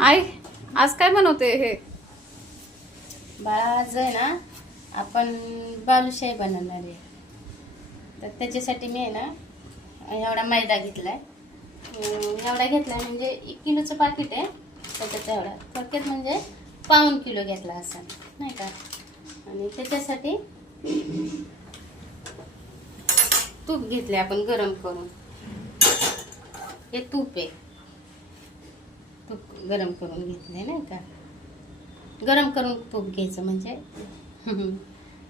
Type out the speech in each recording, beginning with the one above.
आई आज काय बनवते हे? बाळा आज आहे ना आपण बालुशाही बनवणार आहे. तर त्याच्यासाठी मी आहे ना एवढा मैदा घेतलाय. आहे एवढा घेतलाय म्हणजे एक किलोचं पाकिट आहे. त्याच्यात एवढा थोडक्यात म्हणजे पाऊन किलो घेतला असा नाही का? आणि त्याच्यासाठी तूप घेतले आपण गरम करून. हे तूप आहे. तूप गरम करून घेतले नाही का? गरम करून तूप घ्यायचं म्हणजे?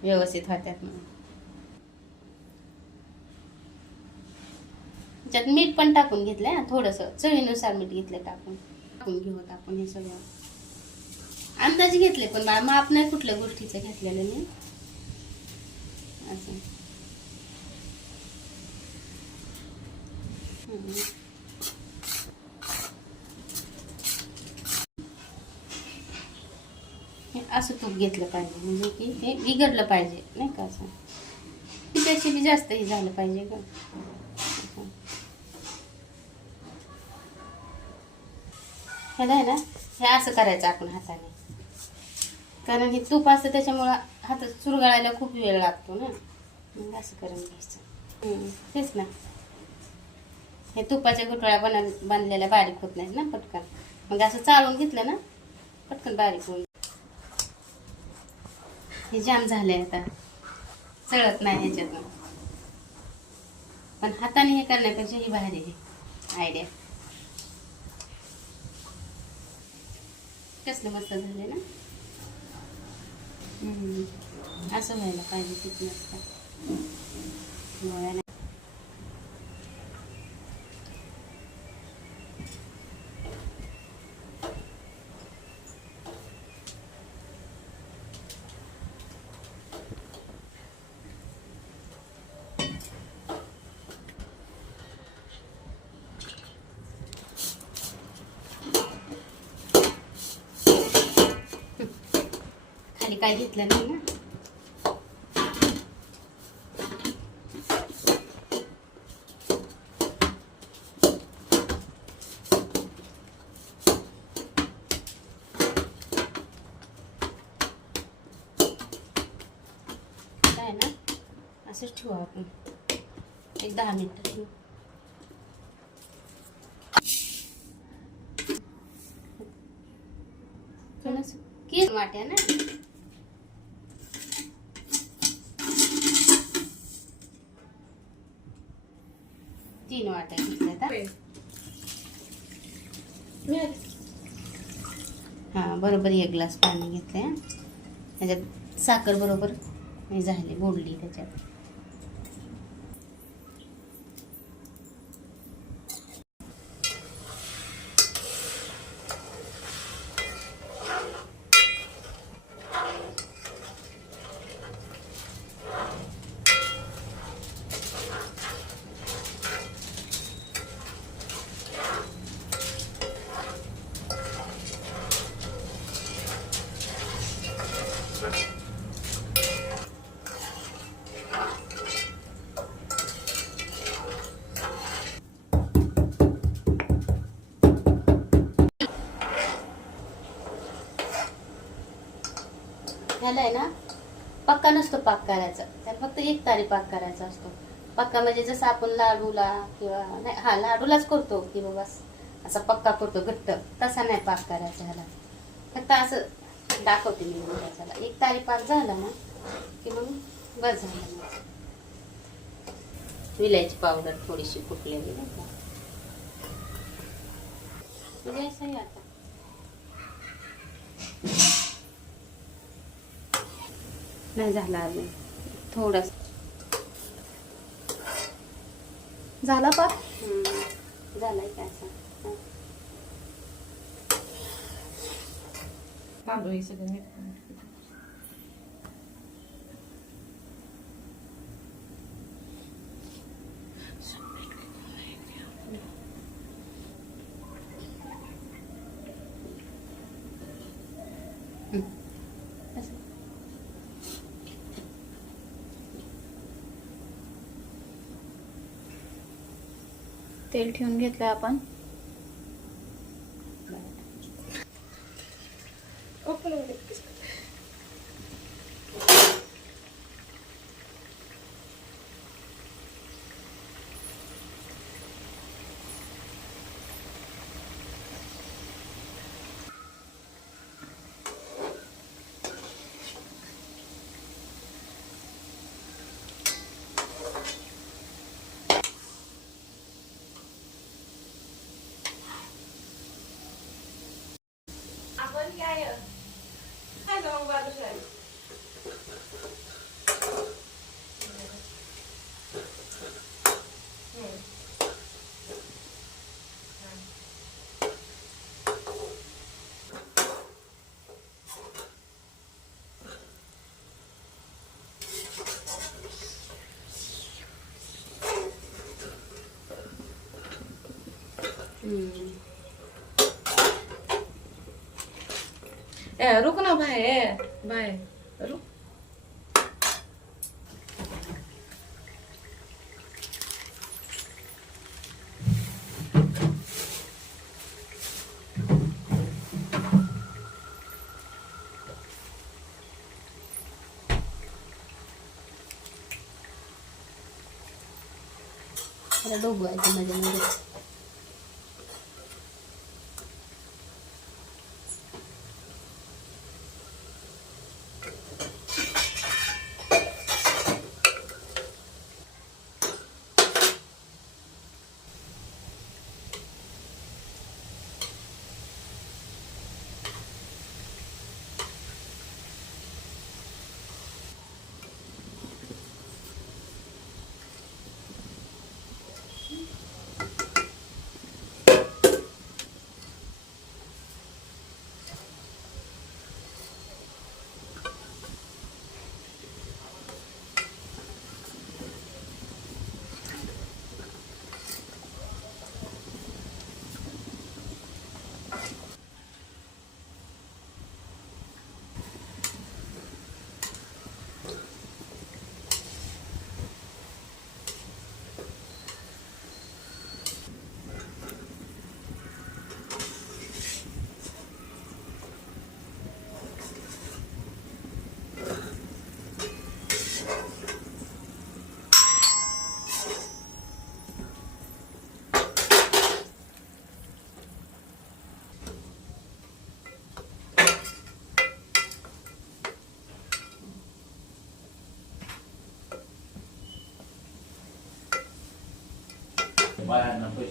व्यवस्थित होत्यात म्हणून त्यात मीठ पण टाकून घेतलंय थोडंसं. चवीनुसार मीठ घेतलं टाकून. टाकून घेऊ आपण हे सगळं. अंदाज घेतले पण बा माप नाही कुठल्या गोष्टीचं घेतलेलं मी. असं हम्म. हे असं तूप घेतलं पाहिजे. म्हणजे की हे बिघडलं पाहिजे नाही का असं? त्याच्याशी बी जास्त हे झालं पाहिजे का ह्याला आहे ना हे असं करायचं आपण हाताने. कारण हे तूप असतं त्याच्यामुळं हातात चुरगाळायला खूप वेळ लागतो ना. मग असं करून घ्यायचं. तेच ना. हे तुपाच्या घोटोळ्या बन बांधलेल्या बारीक होत नाहीत ना पटकन. मग असं चालून घेतलं ना पटकन बारीक होईल हे जाम झाले आता. चळत नाही ह्याच्यातून. पण हाताने हे करण्यापेक्षा ही भारी आहे. आयडिया कसलं मस्त झाले ना? हम्म. असं व्हायला पाहिजे किती मस्त खाली काय घेतलं नाही ना. काय ना असंच ठेवू आपण. एक दहा मिनिटं ठेवू. थोडंसं की वाट्या ना. तीन वाट्या घेतल्या हां बरोबर एक ग्लास पाणी घेतलं त्याच्यात साखर बरोबर झाली बोलली त्याच्यात. ह्याला आहे ना? पक्का नसतो पाक करायचा. त्यात फक्त एक तारी पाक करायचा असतो. पक्का म्हणजे जसं आपण लाडूला किंवा नाही हा लाडूलाच करतो की बाबा असा पक्का करतो घट्ट. तसा नाही पाक करायचा ह्याला. फक्त असं दाखवते मी मग एक तारी पाक झाला ना की मग बस झालं. विलायची पावडर थोडीशी फुटलेली का. म्हणजे असं आहे आता. नाही झाला अजून. थोडस. झाला पाक झालाय का असं हं. तांदूळ हे सगळं मीठ तेल ठेवून घेतलं आपण. आपण काय काय जाऊ बालूशाही ए रुक ना भाई ए भाई रुक त्याला 我还能会